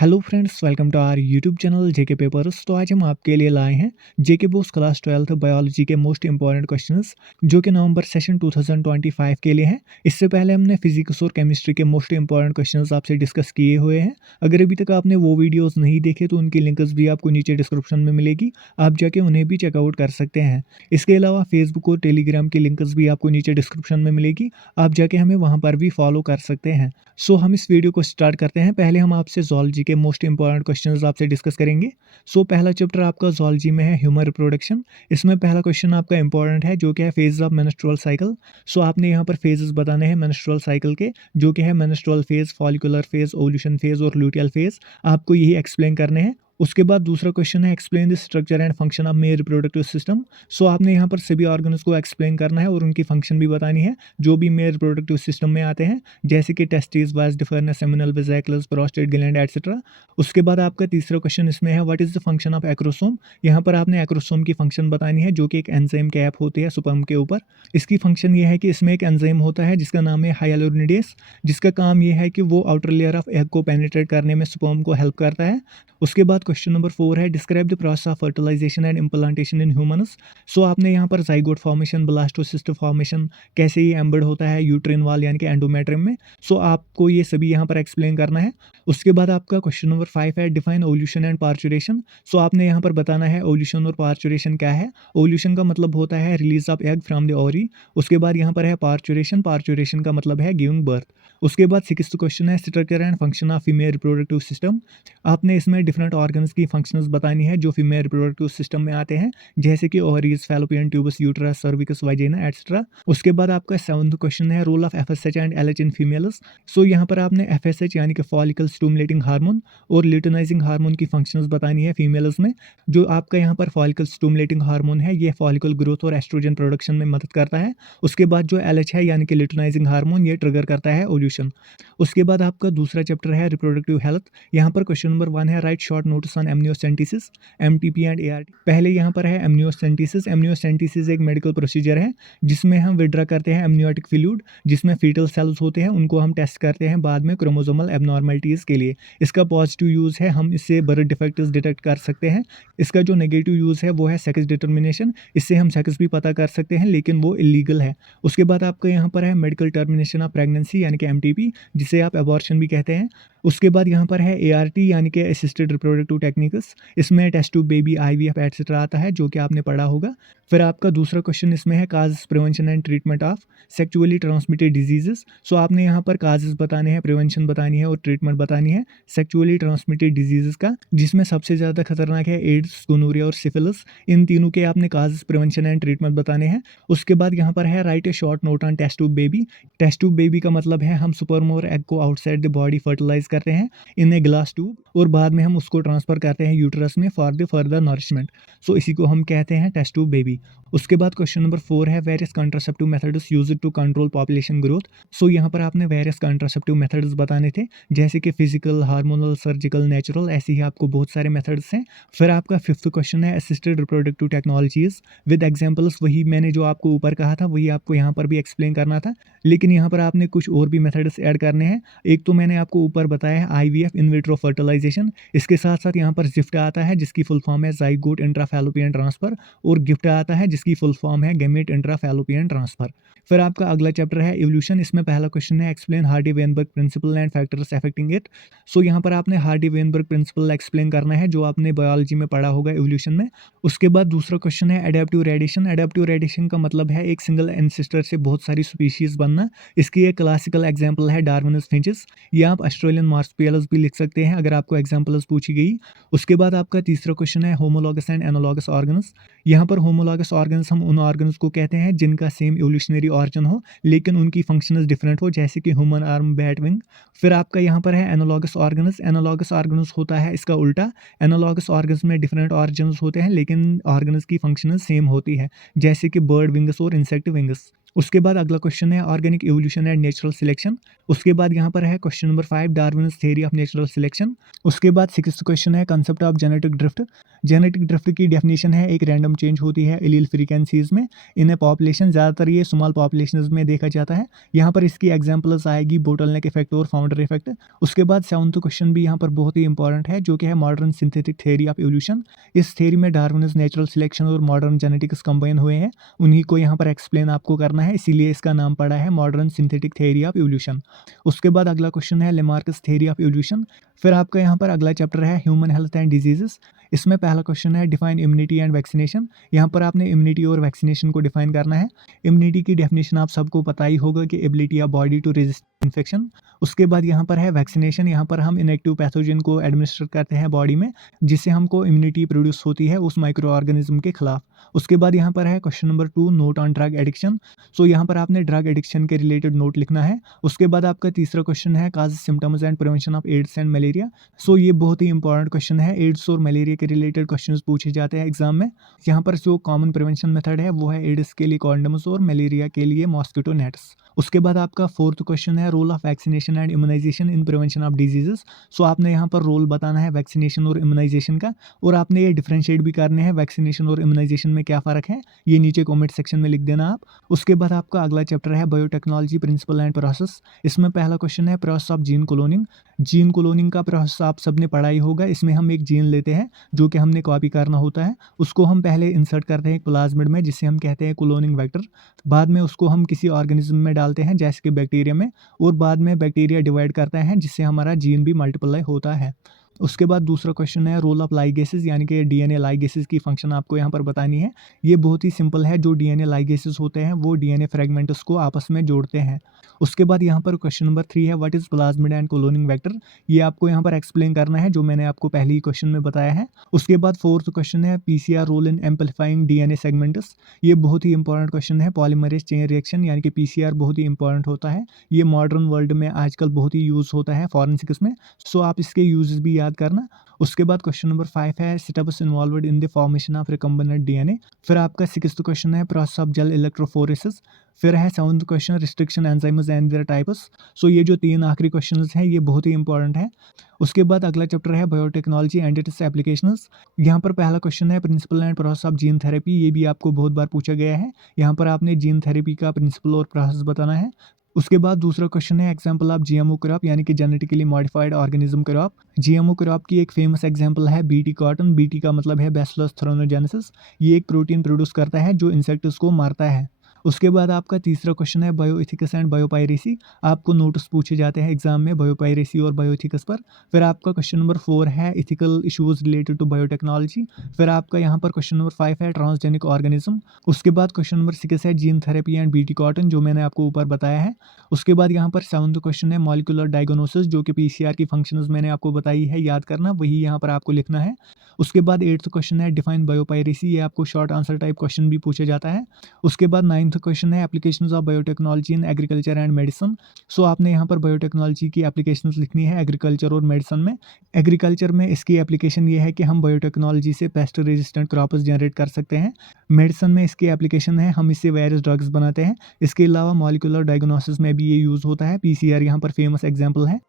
Hello friends, welcome to our YouTube channel JK papers. तो आज हम आपके लिए लाए हैं JK Bose class 12th biology के मोस्ट इंपॉर्टेंट क्वेश्चंस जो कि नवंबर सेशन 2025 के लिए हैं। इससे पहले हमने फिजिक्स और केमिस्ट्री के मोस्ट इंपॉर्टेंट क्वेश्चंस आपसे डिस्कस किए हुए हैं। अगर अभी तक आपने वो वीडियोस नहीं देखे तो उनकी लिंक्स भी आपको नीचे डिस्क्रिप्शन में मिलेगी, आप जाके उन्हें भी चेकआउट कर सकते हैं। इसके अलावा फेसबुक और टेलीग्राम की लिंक्स भी आपको नीचे डिस्क्रिप्शन में मिलेगी, आप जाके हमें वहाँ पर भी फॉलो कर सकते हैं। सो हम इस वीडियो को स्टार्ट करते हैं। पहले हम आपसे ज़ूलॉजी के मोस्ट इंपॉर्टेंट क्वेश्चंस आपसे डिस्कस करेंगे। सो पहला चैप्टर आपका ज़ूलॉजी में है ह्यूमन रिप्रोडक्शन। इसमें पहला क्वेश्चन आपका इंपॉर्टेंट है जो कि है फेजेस ऑफ मेंस्ट्रुअल साइकिल। सो आपने यहाँ पर फेजेस बताने हैं मेंस्ट्रुअल साइकिल के, जो कि है menstrual phase, follicular phase, ovulation phase और लुटियल फेज। आपको यही एक्सप्लेन करने हैं। उसके बाद दूसरा क्वेश्चन है explain the structure and function of male reproductive system. So आपने यहाँ पर सभी ऑर्गन्स को एक्सप्लेन करना है और उनकी फंक्शन भी बतानी है जो भी मेल रिप्रोडक्टिव सिस्टम में आते हैं, जैसे कि testis, vas deferens, seminal vesicles, prostate gland etcetera. उसके बाद आपका तीसरा क्वेश्चन इसमें है what is the function of acrosome. यहाँ पर आपने एक्रोसोम की फंक्शन बतानी है जो कि एक एंजाइम कैप होती है स्पर्म के ऊपर। इसकी फंक्शन ये है कि इसमें एक एंजाइम होता है जिसका नाम है हाइलुरोनिडेस, जिसका काम ये है कि वो आउटर लेयर ऑफ एग को पेनिट्रेट करने में स्पर्म को हेल्प करता है। उसके बाद क्वेश्चन नंबर 4 है describe the process of fertilization and implantation in humans. So आपने यहाँ पर जाइगोट फॉर्मेशन, ब्लास्टोसिस्ट फॉर्मेशन, कैसे ये एम्बेड होता है यूट्रिन वॉल यानी कि एंडोमेट्रियम में। सो आपको ये सभी यहाँ पर एक्सप्लेन करना है। उसके बाद आपका क्वेश्चन नंबर 5 है डिफाइन ओव्यूलेशन एंड पार्चुरेशन। सो आपने यहाँ पर बताना है ओव्यूलेशन और पार्चुरेशन क्या है। ओव्यूलेशन का मतलब होता है release of egg from the ovary. उसके बाद यहाँ पर है पार्चुरेशन, पार्चुरेशन का मतलब है गिविंग बर्थ। उसके बाद 6th क्वेश्चन है structure and function of female reproductive system. आपने इसमें डिफरेंट ऑर्गन्स की फंक्शंस बतानी है जो फीमेल रिप्रोडक्टिव सिस्टम में आते हैं, जैसे कि ovaries, fallopian tubes, uterus, cervix, vagina et cetera. उसके बाद आपका 7th क्वेश्चन है role of FSH and LH in females. So यहाँ पर आपने एफएसएच यानी कि फॉलिकल स्टिमुलेटिंग हार्मोन और ल्यूटेनाइजिंग हार्मोन की फंक्शंस बतानी है फीमेल्स में। जो आपका यहाँ पर फॉलिकल स्टिमुलेटिंग हार्मोन है ये फॉलिकल ग्रोथ और एस्ट्रोजन प्रोडक्शन में मदद करता है। उसके बाद जो एलएच है यानी कि ल्यूटेनाइजिंग हार्मोन, ये ट्रिगर करता है ओव्यूलेशन। उसके बाद आपका दूसरा चैप्टर है रिप्रोडक्टिव हेल्थ। यहाँ पर क्वेश्चन नंबर 1 है right short notice on amniocentesis, MTP and ART. पहले यहाँ पर है एमनियोसेंटेसिस। एमनियोसेंटेसिस एक मेडिकल प्रोसीजर है जिसमें हम विड्रा करते हैं एमनियोटिक फ्लूइड, जिसमें फीटल सेल्स होते हैं, उनको हम टेस्ट करते हैं बाद में क्रोमोसोमल एबनॉर्मलिटीज़ के लिए। इसका पॉजिटिव यूज़ है हम इससे बर्थ डिफेक्ट्स डिटेक्ट कर सकते हैं। इसका जो नेगेटिव यूज़ है वो है सेक्स डिटर्मिनेशन, इससे हम सेक्स भी पता कर सकते हैं लेकिन वो इलीगल है। उसके बाद आपका यहाँ पर है मेडिकल टर्मिनेशन ऑफ प्रेगनेंसी यानी कि एमटीपी, जिसे आप अबॉर्शन भी कहते हैं। उसके बाद यहाँ पर है एआरटी यानी कि असिस्टेड रिप्रोडक्टिव टेक्निक्स। इसमें test tube baby, IVF etcetera आता है जो कि आपने पढ़ा होगा। फिर आपका दूसरा क्वेश्चन इसमें है causes, prevention and treatment of sexually transmitted diseases. So आपने यहाँ पर काजेस बताने हैं, प्रिवेंशन बतानी है और ट्रीटमेंट बतानी है सेक्चुअली ट्रांसमिटेड डिजीजेस का, जिसमें सबसे ज़्यादा खतरनाक है एड्स, गोनोरिया और सिफिलिस। इन तीनों के आपने काजेस, प्रिवेंशन एंड ट्रीटमेंट बताने हैं। उसके बाद यहाँ पर है write a short note on test tube baby. Test tube baby का मतलब है हम स्पर्म और एग को आउटसाइड द बॉडी फर्टिलाइज करते हैं इन ए ग्लास ट्यूब और बाद में हम उसको ट्रांसफर करते हैं यूट्रस में फॉर द फर्दर नरिशमेंट। सो इसी को हम कहते हैं टेस्ट ट्यूब बेबी। उसके बाद क्वेश्चन नंबर 4 है various contraceptive methods used to control population growth. So यहाँ पर आपने वेरियस कंट्रासेप्टिव मेथड्स बताने थे, जैसे कि फिजिकल, हार्मोनल, सर्जिकल, नेचुरल, ऐसे ही आपको बहुत सारे मेथड्स हैं। फिर आपका 5th क्वेश्चन है assisted reproductive technologies with examples. वही मैंने जो आपको ऊपर कहा था वही आपको यहाँ पर भी एक्सप्लेन करना था, लेकिन यहाँ पर आपने कुछ और भी मेथड्स ऐड करने हैं। एक तो मैंने आपको ऊपर बताया है आईवीएफ, इन विट्रो फर्टिलाइजेशन। इसके साथ साथ यहाँ पर जिफ्ट आता है जिसकी फुल फॉर्म है जाइगोट इंट्राफैलोपियन ट्रांसफर, और गिफ्ट आता है जिसकी फुल फॉर्म है गैमेट इंट्राफैलोपियन ट्रांसफर। फिर आपका अगला चैप्टर है इवोल्यूशन। इसमें पहला क्वेश्चन है explain Hardy Weinberg principle and factors affecting it. So यहाँ पर आपने हार्डी-वेनबर्ग प्रिंसिपल एक्सप्लेन करना है जो आपने बायोलॉजी में पढ़ा होगा इवोल्यूशन में। उसके बाद दूसरा क्वेश्चन है एडेप्टिव रेडिएशन। एडेप्टिव रेडिएशन का मतलब है एक सिंगल एंसेस्टर से बहुत सारी स्पीशीज बनना। इसकी एक क्लासिकल एग्जाम्पल है डार्विनस फिंचेस, या आप ऑस्ट्रेलियन मार्सपियल्स भी लिख सकते हैं अगर आपको एग्जाम्पल्स पूछी गई। उसके बाद आपका तीसरा क्वेश्चन है होमोलॉगस एंड एनालॉगस ऑर्गन्स। यहाँ पर होमोलॉगस ऑर्गन्स हम उन ऑर्गन्स को कहते हैं जिनका सेम इवोल्यूशनरी ऑरिजिन हो लेकिन उनकी फंक्शंस डिफरेंट हो, जैसे कि ह्यूमन आर्म, बैट विंग। फिर आपका यहाँ पर है एनालॉगस ऑर्गन्स। एनालॉगस ऑर्गन्स होता है इसका उल्टा। एनालॉगस ऑर्गन्स में डिफरेंट ऑरिजिन्स होते हैं लेकिन ऑर्गन्स की फंक्शंस सेम होती है, जैसे कि बर्ड विंग्स और इंसेक्ट विंग्स। उसके बाद अगला क्वेश्चन है organic evolution and natural selection. उसके बाद यहाँ पर है question number 5 Darwin's theory of natural selection. उसके बाद 6th क्वेश्चन है concept of genetic drift. Genetic drift की डेफिनेशन है एक रैंडम चेंज होती है एलील फ्रीक्वेंसीज में इन ए पॉपुलेशन, ज़्यादातर ये स्मॉल पॉपुलेशन में देखा जाता है। यहाँ पर इसकी एग्जाम्पल्स आएगी बोटलनेक इफेक्ट और फाउंडर इफेक्ट। उसके बाद 7th क्वेश्चन भी यहाँ पर बहुत ही इंपॉर्टेंट है जो कि है modern synthetic theory of evolution. इस थ्योरी में डार्विन्स नेचुरल सिलेक्शन और मॉडर्न जेनेटिक्स कंबाइन हुए हैं, उन्हीं को यहाँ पर एक्सप्लेन आपको करना है, इसीलिए इसका नाम पड़ा है modern synthetic theory of evolution. उसके बाद अगला क्वेश्चन है लेमार्कस थ्योरी ऑफ इवोल्यूशन। फिर आपका यहाँ पर अगला चैप्टर है ह्यूमन हेल्थ एंड डिजीजेस। इसमें पहला क्वेश्चन है डिफाइन इम्यूनिटी एंड वैक्सीनेशन। यहाँ पर आपने इम्यूनिटी और वैक्सीनेशन को डिफाइन करना है। इम्यूनिटी की डेफिनेशन आप सबको पता ही होगा कि ability of body to resist infection. उसके बाद यहाँ पर है वैक्सीनेशन, यहाँ पर हम इनएक्टिव पैथोजन को एडमिनिस्टर करते हैं बॉडी में, जिससे हमको इम्यूनिटी प्रोड्यूस होती है उस माइक्रो ऑर्गेनिज्म के खिलाफ। उसके बाद यहाँ पर है question number 2 note on drug addiction. So यहाँ पर आपने ड्रग एडिक्शन के रिलेटेड नोट लिखना है। उसके बाद आपका तीसरा क्वेश्चन है cause symptoms and prevention of AIDS and malaria. So ये बहुत ही इंपॉर्टेंट क्वेश्चन है, एड्स और मलेरिया के रिलेटेड क्वेश्चन पूछे जाते हैं एग्जाम में। यहाँ पर जो कॉमन प्रिवेंशन मेथड है वो है एड्स के लिए कॉन्डम्स और मलेरिया के लिए मॉस्किटो नेट्स। उसके बाद आपका 4th क्वेश्चन है role of vaccination and immunization in prevention of diseases. So आपने यहाँ पर रोल बताना है वैक्सीनेशन और इम्यूनाइजेशन का, और आपने ये डिफरेंशिएट भी करने हैं वैक्सीनेशन और इम्यूनाइजेशन में क्या फ़र्क है, ये नीचे कमेंट सेक्शन में लिख देना आप। उसके बाद आपका अगला चैप्टर है बायोटेक्नोलॉजी प्रिंसिपल एंड प्रोसेस। इसमें पहला क्वेश्चन है process of gene cloning. Gene cloning का प्रोसेस आप सबने पढ़ा ही होगा। इसमें हम एक जीन लेते हैं जो कि हमने कॉपी करना होता है, उसको हम पहले इंसर्ट करते हैं एक प्लाज्मिड में जिसे हम कहते हैं क्लोनिंग वेक्टर। बाद में उसको हम किसी ऑर्गेनिज्म में डालते हैं जैसे कि बैक्टीरिया में, और बाद में बैक्टीरिया डिवाइड करता है जिससे हमारा जीन भी मल्टीप्लाई होता है। उसके बाद दूसरा क्वेश्चन है रोल ऑफ लाइगेसेस, यानी कि डीएनए लाइगेसेस की फंक्शन आपको यहाँ पर बतानी है। ये बहुत ही सिंपल है, जो डीएनए लाइगेसेस होते हैं वो डीएनए फ्रेगमेंट्स को आपस में जोड़ते हैं। उसके बाद यहाँ पर क्वेश्चन नंबर 3 है what is plasmid and cloning vector. ये आपको यहाँ पर एक्सप्लेन करना है जो मैंने आपको पहले ही क्वेश्चन में बताया है। उसके बाद 4th क्वेश्चन है PCR role in amplifying DNA segments. ये बहुत ही इंपॉर्टेंट क्वेश्चन है, पॉलीमरेज चेन रिएक्शन यानी कि पीसीआर बहुत ही इंपॉर्टेंट होता है। ये मॉडर्न वर्ल्ड में आजकल बहुत ही यूज़ होता है फॉरेंसिक्स में, सो आप इसके यूजेस भी याद करना। उसके बाद क्वेश्चन नंबर 5 है steps involved in the formation of recombinant DNA. फिर आपका 6th क्वेश्चन है प्रोसेस ऑफ जेल इलेक्ट्रोफोरेसिस। फिर है 7th question restriction enzymes and their types. So ये जो 3 आखिरी क्वेश्चन हैं ये बहुत ही इंपॉर्टेंट है। उसके बाद अगला चैप्टर है बायोटेक्नोलॉजी एंड इट्स एप्लीकेशंस। यहाँ पर पहला क्वेश्चन है principle and process of gene therapy. ये भी आपको बहुत बार पूछा गया है, यहाँ पर आपने जीन थेरेपी का प्रिंसिपल और प्रोसेस बताना है। उसके बाद दूसरा क्वेश्चन है एग्जाम्पल ऑफ जीएमओ क्रॉप, यानी कि genetically modified organism crop. GMO crop की एक फेमस एग्जाम्पल है बीटी कॉटन। बीटी का मतलब है बैसिलस थ्रोनोजेनेसिस। ये एक प्रोटीन प्रोड्यूस करता है जो इंसेक्ट्स को मारता है। उसके बाद आपका तीसरा क्वेश्चन है बायोइथिक्स एंड बायोपायरेसी। आपको नोट्स पूछे जाते हैं एग्जाम में बायोपायरेसी और बायोइथिक्स पर। फिर आपका क्वेश्चन नंबर 4 है ethical issues related to biotechnology. फिर आपका यहाँ पर क्वेश्चन नंबर 5 है ट्रांसजेनिक ऑर्गेनिज्म। उसके बाद क्वेश्चन नंबर 6 है gene therapy and BT cotton, जो मैंने आपको ऊपर बताया है। उसके बाद यहाँ पर 7th क्वेश्चन है मॉलिक्यूलर डायग्नोसिस, जो कि पीसीआर की फंक्शंस मैंने आपको बताई है, याद करना, वही यहाँ पर आपको लिखना है। उसके बाद 8th क्वेश्चन है डिफाइन बायोपायरेसी। ये आपको शॉर्ट आंसर टाइप क्वेश्चन भी पूछा जाता है। उसके बाद 9th क्वेश्चन है applications of biotechnology in agriculture and medicine. So आपने यहाँ पर बायोटेक्नोलॉजी की एप्लीकेशंस लिखनी है एग्रीकल्चर और मेडिसिन में। एग्रीकल्चर में इसकी एप्लीकेशन ये है कि हम बायोटेक्नोलॉजी से पेस्ट रेजिस्टेंट क्रॉप्स जनरेट कर सकते हैं। मेडिसिन में इसकी एप्लीकेशन है हम इससे वायरस ड्रग्स बनाते हैं। इसके अलावा मॉलिक्यूलर डायग्नोसिस में भी ये यूज़ होता है। पीसीआर यहाँ पर फेमस एग्जाम्पल है।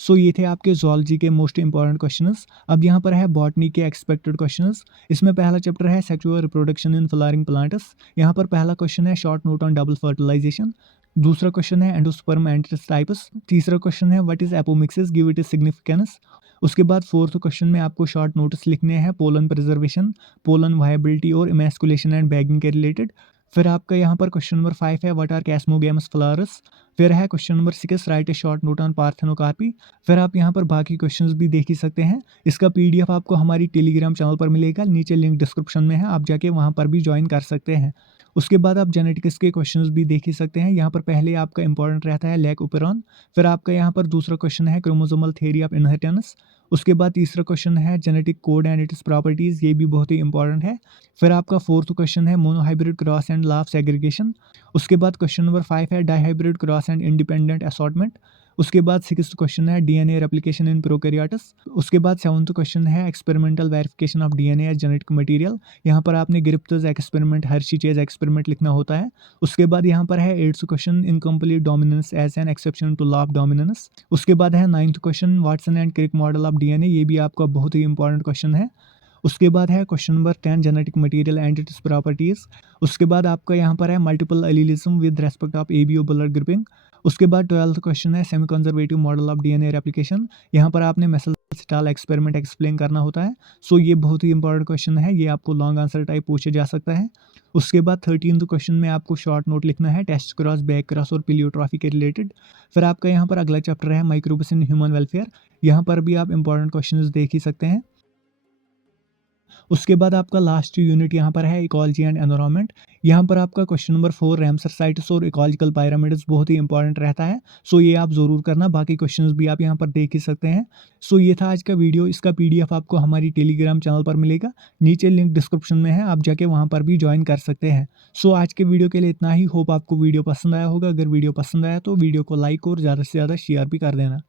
सो ये थे आपके zoology के मोस्ट इंपॉर्टेंट क्वेश्चंस। अब यहाँ पर है बॉटनी के एक्सपेक्टेड क्वेश्चंस। इसमें पहला चैप्टर है sexual reproduction in flowering plants. यहाँ पर पहला क्वेश्चन है short note on double fertilization. दूसरा क्वेश्चन है एंडोस्पर्म एंड इट्स टाइप्स। तीसरा क्वेश्चन है what is apomixis, give it is significance. उसके बाद 4th क्वेश्चन में आपको शॉर्ट नोट्स लिखने हैं पोलन प्रिजर्वेशन, पोलन वायबिलिटी और इमैस्कुलेशन एंड बैगिंग के रिलेटेड। फिर आपका यहाँ पर क्वेश्चन नंबर 5 है व्हाट आर कैस्मोगेमस फ्लावर्स। फिर है question number 6 right a short note on parthenocarpy. फिर आप यहाँ पर बाकी क्वेश्चंस भी देख ही सकते हैं। इसका पीडीएफ आपको हमारी टेलीग्राम चैनल पर मिलेगा, नीचे लिंक डिस्क्रिप्शन में है, आप जाके वहाँ पर भी ज्वाइन कर सकते हैं। उसके बाद आप जेनेटिक्स के क्वेश्चंस भी देख ही सकते हैं। यहाँ पर पहले आपका इंपॉर्टेंट रहता है लैक ओपेरॉन। फिर आपका यहाँ पर दूसरा क्वेश्चन है क्रोमोसोमल थ्योरी ऑफ इनहेरिटेंस। उसके बाद तीसरा क्वेश्चन है genetic code and it's properties, ये भी बहुत ही इंपॉर्टेंट है। फिर आपका 4th क्वेश्चन है monohybrid cross and law of segregation. उसके बाद क्वेश्चन नंबर 5 है dihybrid cross and independent assortment. उसके बाद 6th क्वेश्चन है डीएनए रेप्लिकेशन इन प्रोकैरियोट्स। उसके बाद 7th क्वेश्चन है experimental verification of DNA as genetic material. यहाँ पर आपने Griffith's experiment, Hershey Chase experiment लिखना होता है। उसके बाद यहाँ पर है 8th question incomplete dominance as an exception to law of dominance. उसके बाद है 9th question Watson and Crick model of DNA, ये भी आपका बहुत ही इंपॉर्टेंट क्वेश्चन है। उसके बाद है question number 10 genetic material and its properties. उसके बाद आपका यहाँ पर है multiple एलीलिज्म with respect of ABO blood grouping. उसके बाद 12th क्वेश्चन है semi conservative model of DNA replication. यहाँ पर आपने मेसल स्टाल एक्सपेरिमेंट एक्सप्लेन करना होता है। सो ये बहुत ही इंपॉर्टेंट क्वेश्चन है, ये आपको लॉन्ग आंसर टाइप पूछा जा सकता है। उसके बाद 13th क्वेश्चन में आपको शॉर्ट नोट लिखना है टेस्ट क्रॉस, बैक क्रॉस और पिलियोट्रॉफी के रिलेटेड। फिर आपका यहाँ पर अगला चैप्टर है माइक्रोब्स इन ह्यूमन वेलफेयर। यहाँ पर भी आप इंपॉर्टेंट क्वेश्चन देख ही सकते हैं। उसके बाद आपका लास्ट यूनिट यहाँ पर है इकोलॉजी एंड एनवायरनमेंट। यहाँ पर आपका क्वेश्चन नंबर 4 रैमसर साइट्स और इकोलॉजिकल पिरामिड्स बहुत ही इंपॉर्टेंट रहता है। सो ये आप ज़रूर करना, बाकी क्वेश्चंस भी आप यहाँ पर देख ही सकते हैं। सो ये था आज का वीडियो, इसका पीडीएफ आपको हमारी टेलीग्राम चैनल पर मिलेगा, नीचे लिंक डिस्क्रिप्शन में है, आप जाके वहाँ पर भी ज्वाइन कर सकते हैं। सो आज के वीडियो के लिए इतना ही। होप आपको वीडियो पसंद आया होगा। अगर वीडियो पसंद आया तो वीडियो को लाइक और ज़्यादा से ज़्यादा शेयर भी कर देना।